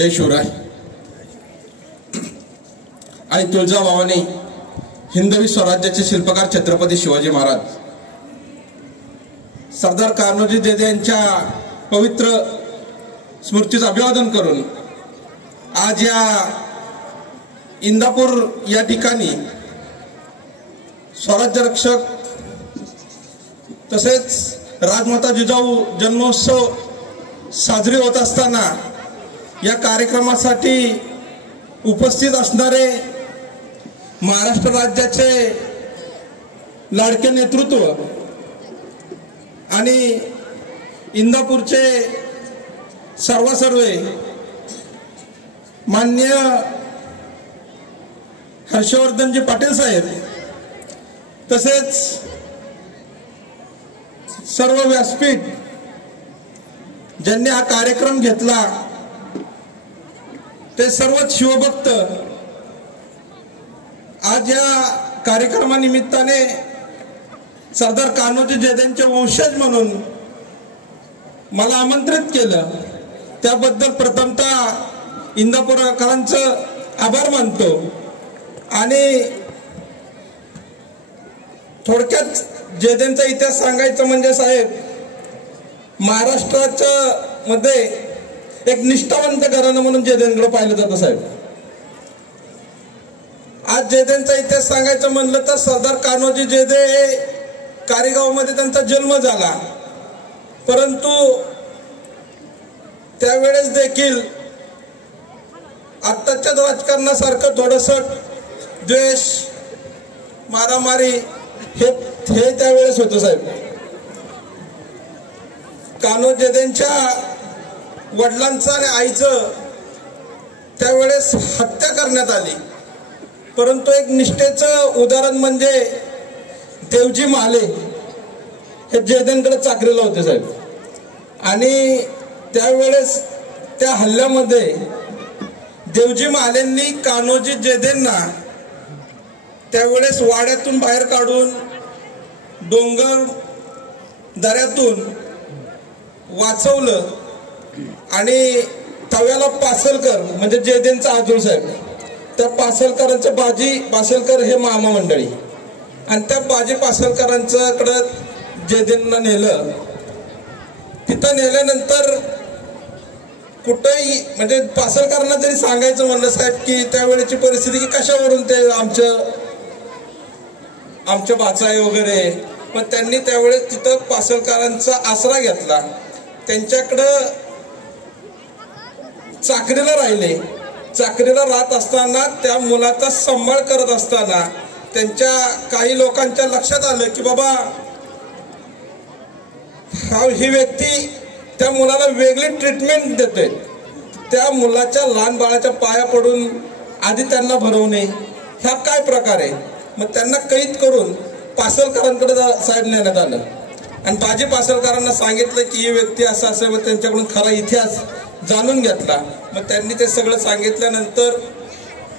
जय शिवराय. आणि तुळजाभवानी हिंदवी स्वराज्याचे शिल्पकार छत्रपती शिवाजी महाराज सरदार कान्होजी जेजे यांच्या पवित्र स्मृतीचं अभिवादन करून आज या इंदापूर या ठिकाणी स्वराज्य रक्षक तसेच राजमाता जिजाऊ जन्मोत्सव साजरी होत असताना या कार्यक्रमासाठी उपस्थित असणारे महाराष्ट्र राज्याचे लाडके नेतृत्व आणि इंदापूरचे सर्वे माननीय हर्षवर्धनजी पाटील साहेब तसेच सर्व व्यासपीठ ज्यांनी हा कार्यक्रम घेतला ते सर्वच शिवभक्त आज या कार्यक्रमानिमित्ताने सरदार कान्होजी जेजेंचे वंशज म्हणून मला आमंत्रित केलं त्याबद्दल प्रथमतः इंदापूरकरांचं आभार मानतो. आणि थोडक्यात जेजेंचा इतिहास सांगायचं म्हणजे साहेब महाराष्ट्राच्या मध्ये एक निष्ठावंत घराणं म्हणून जेजेंकडे पाहिलं जातं साहेब. आज जेजेंचा इतिहास सांगायचं म्हणलं तर सरदार कान्होजी जेजे हे कारेगावमध्ये त्यांचा जन्म झाला, परंतु त्यावेळेस देखील आत्ताच्या राजकारणासारखं थोडंसं द्वेष मारामारी हे त्यावेळेस होतं साहेब. कान्होजी जेजेंच्या वडिलांचं आणि आईचं त्यावेळेस हत्या करण्यात आली, परंतु एक निष्ठेचं उदाहरण म्हणजे देवजी महाले हे जेजेंकडे चाकरीला होते साहेब. आणि त्यावेळेस त्या हल्ल्यामध्ये देवजी महालेंनी कान्होजी जेजेंना त्यावेळेस वाड्यातून बाहेर काढून डोंगर दऱ्यातून वाचवलं आणि तव्याला पासलकर म्हणजे जेजेंचा आजोळ साहेब त्या पासलकरांचं बाजी पासलकर हे मामा मंडळी आणि त्या बाजी पासलकरांच्याकडं जेजेंना नेलं. तिथं नेल्यानंतर कुठंही म्हणजे पासलकरांना जरी सांगायचं म्हणलं साहेब की त्यावेळेची परिस्थिती की कशावरून ते आमच्या बाचा आहे वगैरे, पण त्यांनी त्यावेळेस तिथं पासलकरांचा आसरा घेतला. त्यांच्याकडं चाकरीला राहिले. चाकरीला राहत असताना त्या मुलाचा सांभाळ करत असताना त्यांच्या काही लोकांच्या लक्षात आलं की बाबा ही व्यक्ती त्या मुलाला वेगळी ट्रीटमेंट देते. त्या मुलाच्या लहान बाळाच्या पाया पडून आधी त्यांना भरवणे हा काय प्रकार आहे. मग त्यांना कैद करून पासलकरांकडे साहेब नेण्यात आलं आणि बाजी पासलकरांना सांगितलं की ही व्यक्ती असं असेल. मग त्यांच्याकडून खरा इतिहास जाणून घेतला. मग त्यांनी ते सगळं सांगितल्यानंतर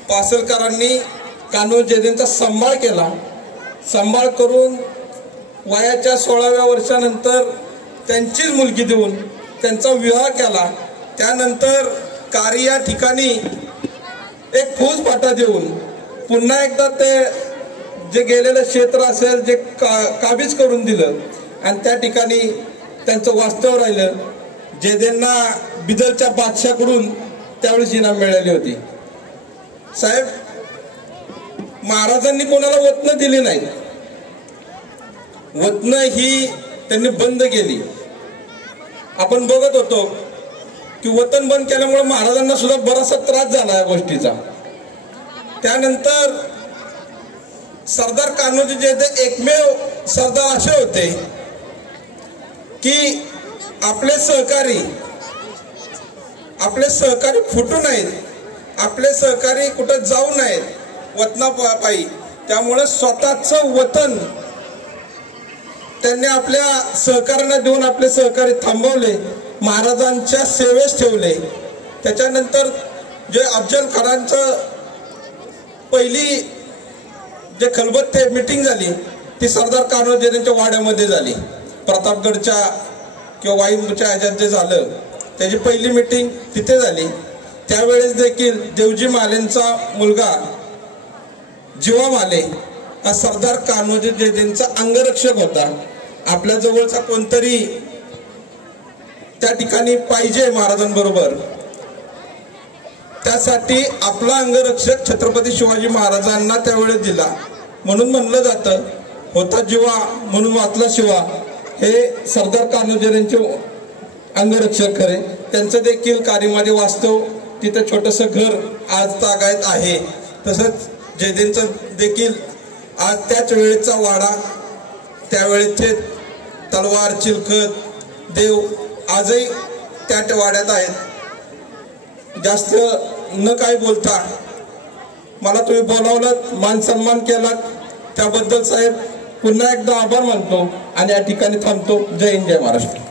पासलकरांनी कान्होजी जेजेंचा सांभाळ केला. सांभाळ करून वयाच्या 16व्या वर्षानंतर त्यांचीच मुलगी देऊन त्यांचा विवाह केला. त्यानंतर कारी या ठिकाणी एक फौजफाटा देऊन पुन्हा एकदा ते जे गेलेलं क्षेत्र असेल जे काबीज करून दिलं आणि त्या ठिकाणी त्यांचं वास्तव राहिलं. जेजेंना बिदरच्या बादशाहकडून त्यावेळेस इनाम मिळाली होती साहेब. महाराजांनी कोणाला वतनं दिली नाही. वतनं ही त्यांनी बंद केली. आपण बघत होतो की वतन बंद केल्यामुळे महाराजांना सुद्धा बराचसा त्रास झाला या गोष्टीचा. त्यानंतर सरदार कान्होजी जेजे एकमेव सरदार असे होते की आपले सहकारी फुटू नयेत, आपले सहकारी कुठं जाऊ नयेत वतनापायी. त्यामुळे स्वतःचं वतन त्यांनी आपल्या सहकार्यांना देऊन आपले सहकारी थांबवले, महाराजांच्या सेवेस ठेवले. त्याच्यानंतर जे अफजल खानांचं पहिली जे खलबत्ते मीटिंग झाली ती सरदार कान्होजी जेजेंच्या वाड्यामध्ये झाली. प्रतापगडच्या किंवा वाईमच्या ह्याच्यात जे झालं त्याची पहिली मीटिंग तिथे झाली. त्यावेळेस देखील देवजी मालेंचा मुलगा जीवा माले हा सरदार कान्होजी जयंतींचा अंगरक्षक होता. आपल्या जवळचा कोणतरी त्या ठिकाणी पाहिजे महाराजांबरोबर, त्यासाठी आपला अंगरक्षक छत्रपती शिवाजी महाराजांना त्यावेळेस दिला. म्हणून म्हणलं जातं होता जीवा म्हणून वाचला शिवा. हे सरदार कान्होजी अंगरक्षक खरे. त्यांचं देखील कार्यमध्ये वास्तव तिथं छोटंसं घर आज तागायत आहे. तसंच जयदेंचं देखील आज त्याच वेळेचा वाडा, त्यावेळेचे तलवार चिलखत देव आजही त्या वाड्यात आहेत. जास्त न काय बोलता मला तुम्ही बोलावलं, मान सन्मान केला, त्याबद्दल साहेब पुन्हा एकदा आभार मानतो आणि या ठिकाणी थांबतो. जय हिंद, जय महाराष्ट्र.